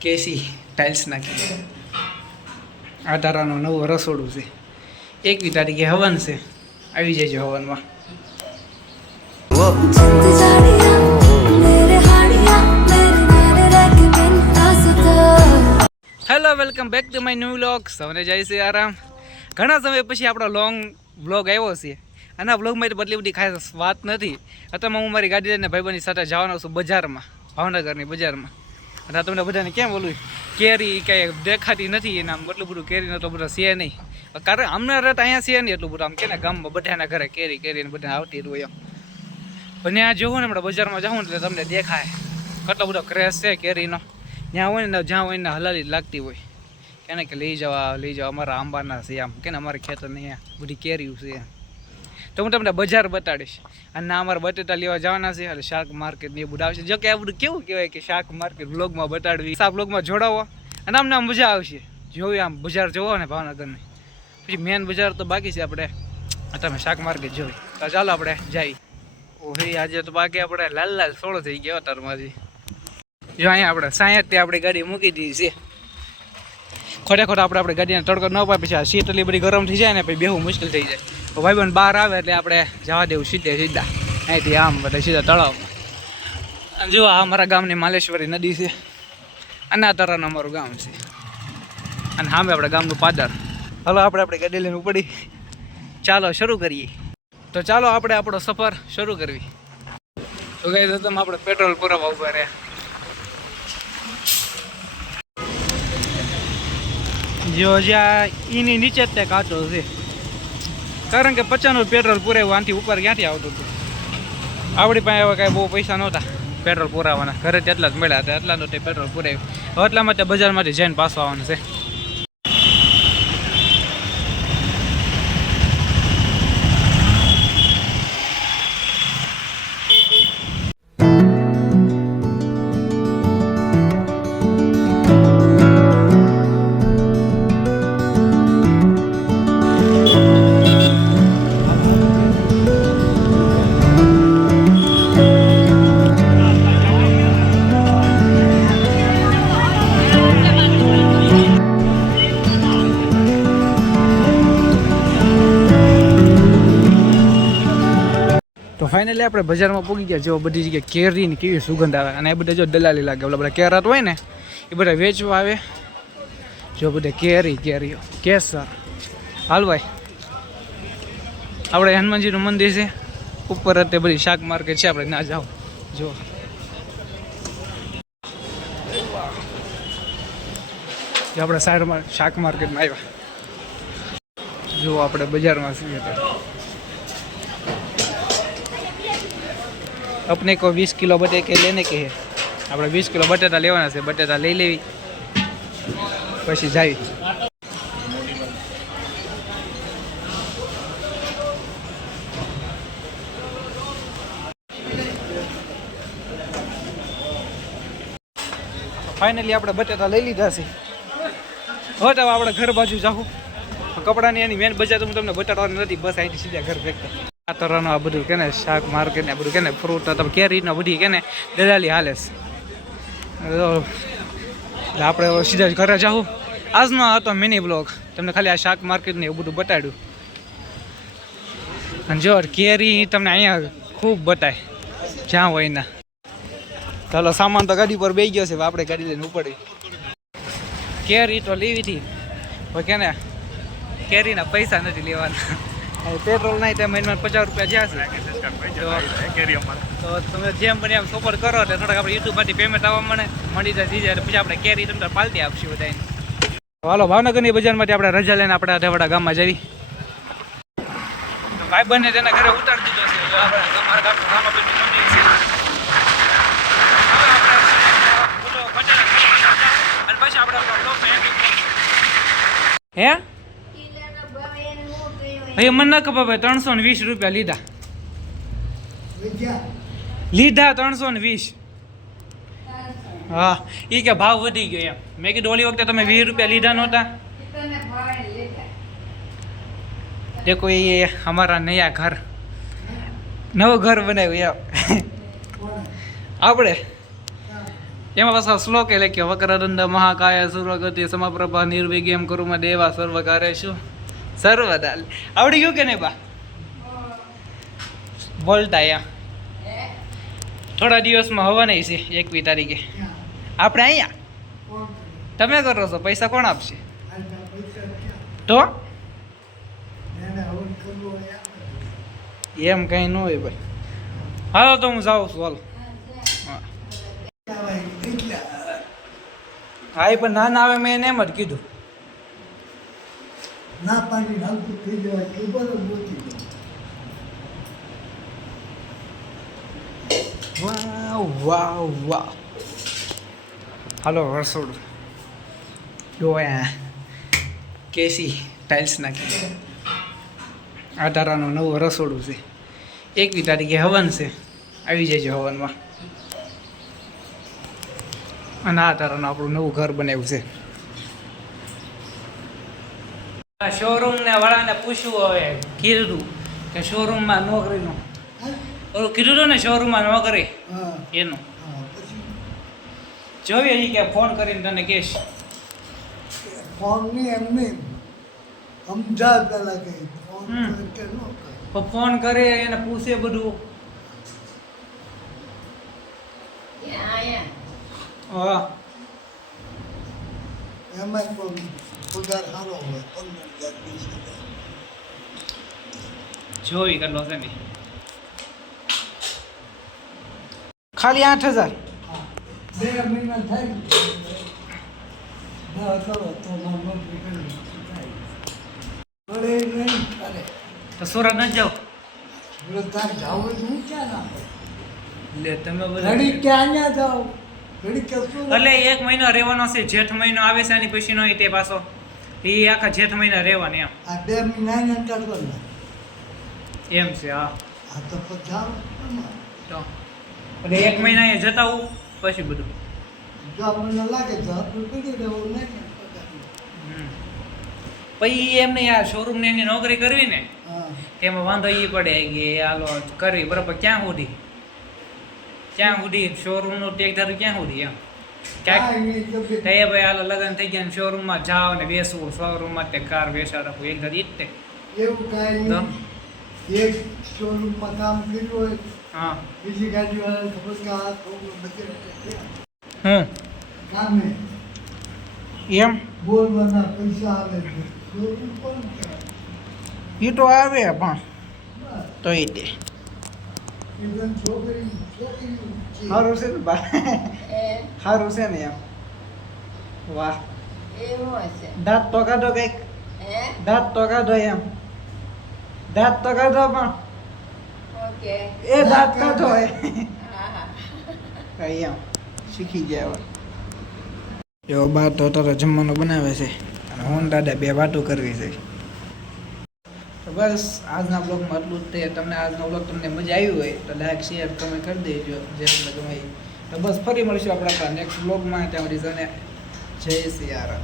કેસી tiles નાખી આ તારાનું નવું રસોડું છે 1મી તારીખે હવન છે આવી જજો હવનમાં hello welcome back to my new vlog સૌને જાય છે આરામ ઘણા સમય પછી આપણો લોંગ વ્લોગ આવ્યો છે અને આ વ્લોગમાં બદલી બધી ખાસ વાત નથી અત્યારમાં હું મારી ગાડી લઈને ભાઈબંધની સાથે જવાનો છું બજારમાં ભાવનગરની બજારમાં અને તમને બધાને કેમ બોલું કેરી કાંઈ દેખાતી નથી એના આમ એટલું બધું કેરીનો તો બધા છે નહીં કારણ અમને રત અહીંયા છે નહીં એટલું બધું આમ કે ને ગામમાં બધાના ઘરે કેરીને બધા આવતી હોય એમ પણ ત્યાં જોવું ને આપણે બજારમાં જાઉં એટલે તમને દેખાય કેટલો બધો ક્રેઝ છે કેરીનો ત્યાં હોય ને જ્યાં હોય ને હલાલી લાગતી હોય કેને કે લઈ જાઓ અમારા આંબાના છે આમ કે ને અમારે ખેતરને અહીંયા બધી કેરીઓ છે તો હું તમને બજાર બતાડીશ અને ના અમારે બટેટા લેવા જવાના છે એટલે શાક માર્કેટ ને એ બધું આવશે જો કે આ બધું કેવું કહેવાય કે શાક માર્કેટ વ્લોગમાં બતાડવી આ વ્લોગમાં જોડાવો અને આમને આમ મજા આવશે જોયું આમ બજાર જોવો ને ભાવનગરની પછી મેન બજાર તો બાકી છે આપણે તમે શાક માર્કેટ જોઈ તો ચાલો આપણે જઈએ ઓહી આજે તો બાકી આપણે લાલ સોળો થઈ ગયો તારમાંથી જો અહીંયા આપણે સાયદથી આપણી ગાડી મૂકી દીધી છે ખોટે આપણે ગાડીને તડકો ન પાય પછી આ સીટ એટલી બધી ગરમ થઈ જાય ને પછી બેહવું મુશ્કેલ થઈ જાય ભાઈબંધ બહાર આવે એટલે આપણે જવા દેવું સીધા અહીંથી આમ બધા સીધા તળાવમાં જો આ અમારા ગામની માલેશ્વરી નદી છે અને આ તરાનું અમારું ગામ છે અને સામે આપણે ગામનું પાદર હાલો આપણે આપણી ગાડી લઈને ઉપડી ચાલો શરૂ કરીએ તો ચાલો આપણે આપણો સફર શરૂ કરવી તો ગઈ તો તમે આપણે પેટ્રોલ પુરાવા ઉભા રહ્યા જો જ્યાં એની નીચે જ તે કાચો છે કારણ કે 50નું પેટ્રોલ પુરાવ્યું આનાથી ઉપર ક્યાંથી આવતું હતું આપણી પાસે હવે કાંઈ બહુ પૈસા નહોતા પેટ્રોલ પુરાવાના ઘરે તેટલા જ મળ્યા હતા એટલાનું તે પેટ્રોલ પુરાવ્યું હવે એટલામાં તે બજારમાંથી જઈને પાછો આવવાનું છે ફાઇનલી આપણે બજારમાં પહોંચી ગયા જો બધી જગ્યાએ કેરીની કેવી સુગંધ આવે અને એ બધા જો દલાલી લાગે ઓલા બધા કેરાત હોય ને એ બધા વેચવા આવે જો બધા કેરીઓ કેસર હાલ ભાઈ આપણે હનુમાનજીનું મંદિર છે ઉપર જ તે બધી શાક માર્કેટ છે આપણે ના જાઓ જો આપણે સાઈડમાં શાક માર્કેટમાં આવ્યા જો આપણે બજારમાં છીએ अपने को 20 किलो बटे के लेने के है આપણે 20 કિલો બટેટા લેવાના છે બટેટા લઈ લેવી પછી જાવી ફાઇનલી આપણે બટેટા લઈ લીધા છે હવે તો આપણે ઘર બાજુ જાવું કપડાની એની મેન બજાર હું તમને બતાડવાનું નથી બસ અહીંથી સીધા ઘર ભેગતા આ તરહનું આ બધું કે ને શાક માર્કેટ ને બધું કે ને ફ્રૂટ તમે કેરીનો બધી કે ને દલાલી હાલે છે એટલે આપણે સીધા જ ઘરે જાઉં આજનો હતો મિની બ્લોગ તમને ખાલી આ શાક માર્કેટ ને એવું બધું બતાડ્યું અને જો કેરી તમને અહીંયા ખૂબ બતાય જ્યાં હોય ના ચાલો સામાન તો ગાડી પર બેસી ગયો છે આપણે ગાડી લઈને ઉપડી કેરી તો લેવી હતી પણ કે ને કેરીના પૈસા નથી લેવાના પેટ્રોલ નહીં ત્યાં મહિનામાં 50 રૂપિયા જ્યાં છે તો તમે જેમ બને એમ સફર કરો એટલે થોડાક આપણે યુટ્યુબમાંથી પેમેન્ટ આવવા મળી જાય એટલે પછી આપણે કેરી તમને પાલટી આપશું બધાને હાલો ભાવનગરની બજારમાંથી આપણે રજા લઈને આપણે આધેવાડા ગામમાં જવી ભાઈ બંને તેના ઘરે ઉતારી દીધો છે અમારા ગામનું રામાબેનનું મંદિર છે અને પછી આપણે હે અહીંયા મને ના ખબર ભાઈ 320 રૂપિયા લીધા 320 હા એ કે ભાવ વધી ગયો એમ મેં કીધું ઓલી વખતે તમે 20 રૂપિયા લીધા નહોતા देखो ये हमारा नया घर નવું ઘર બનાવ્યું એમ આપણે એમાં પાછા શ્લોક એ લખ્યો વક્રદંડ મહાકાય સૂર્યગતિ સમપ્રભા નિર્વિઘ્યમ કરુમાં દેવા સર્વકારે શું સર્વદા આવડી ગયું કે નહીં બા બોલતા યા થોડા દિવસમાં હવાની છે 21 તારીખે આપણે અહીંયા તમે કરો છો પૈસા કોણ આપશે તો એમ કઈ ન હોય ભાઈ હાલો તો હું જાઉં છું હાલો હા એ પણ ના આવે મેં એને એમ જ કીધું ના પાણી હાલતું થઈ જવાય એ બરોબર ગોતી દો. વાહ વાહ વાહ હાલો રસોડું જો કેસી ટાઇલ્સ નાખી આ તારાનું નવું રસોડું છે 21 તારીખે હવન છે આવી જજો હવનમાં અને આ તારાનું આપણું નવું ઘર બનાવ્યું છે શોરૂમ ને વાળાને પૂછવું હવે કીધું કે શોરૂમમાં નોકરીનું ઓલું કીધું હતું ને શોરૂમમાં નોકરી હા એનું હા પછી જોઈએ હજી કે ફોન કરીને તને કહીશ ફોનની એમને સમજાવ પેલા કે ફોન હમ. કરે કે ન કરે. પણ ફોન કરે એને પૂછે બધું હા એમાં પણ પગાર સારો હોય 15,000 20,000. જોઈ કેટલો છે ને ખાલી 8,000 હા 2 મહિના થાય ને દવા કરો તો નોકરી કરી થાય મળે નહીં અરે તો સુરત ન જાઓ એટલે તાર જાવ હું ક્યાં ના લે તમે ઘડી બધા ક્યાં ના જાવ ઘડી કે શું એટલે 1 મહિનો રહેવાનો છે જેઠ મહિનો આવે છે એની પછી નો તે પાછો એ આખા જેઠ મહિના રહેવાની એમ આ 2 મહિના ના કાઢવાના એમ છે હા આ તો પછી જાવ તો એટલે 1 મહિના અહીંયા જતા હું પછી બધું જો આપણને લાગે તો આપણે કરી દેવું નહીં પગાર. પછી એમને આ શોરૂમ ને એની નોકરી કરવી ને હા એમાં વાંધો એ પડે કે હાલો કરવી બરાબર ક્યાં સુધી શોરૂમનું ટેક ધારું ક્યાં સુધી એમ ક્યાંક કાંઈ નહીં તો તો એ ભાઈ હાલો લગ્ન થઈ ગયા ને શોરૂમમાં જાઓ ને બેસવું શોરૂમમાં તે કાર બેસા રાખવું એક ધાર ઈ જ તે એવું કાંઈ તો? નહીં એક શોરૂમમાં કામ કર્યું હોય હા બીજી ગાડીવાળાને ખબર કે આ થોડું બધે કામે એમ બોલવાના પૈસા આવે છે શોરૂમ કોણ કહેવાય? એ તો આવે પણ બસ. તો એ તે even છોકરી છે. સારું છે ને બા સારું છે ને એમ વાહ દાંત તો કાઢો કઈક દાંત તો કાઢો એમ દાંત તો કાઢો પણ એ દાંત કાઢો એ કઈ એમ શીખી ગયા હવે એવો બા તો તારો જમવાનું બનાવે છે અને હું ને દાદા બે વાતો કરવી છે તો બસ આજના બ્લોગમાં આટલું જ તે તમને આજનો બ્લોગ તમને મજા આવી હોય તો લાઈક શેર કમેન્ટ કરી દેજો જે તમને ગમે એ. તો બસ ફરી મળીશું આપણા નેક્સ્ટ બ્લોગમાં ત્યાં સુધી જય સિયારામ.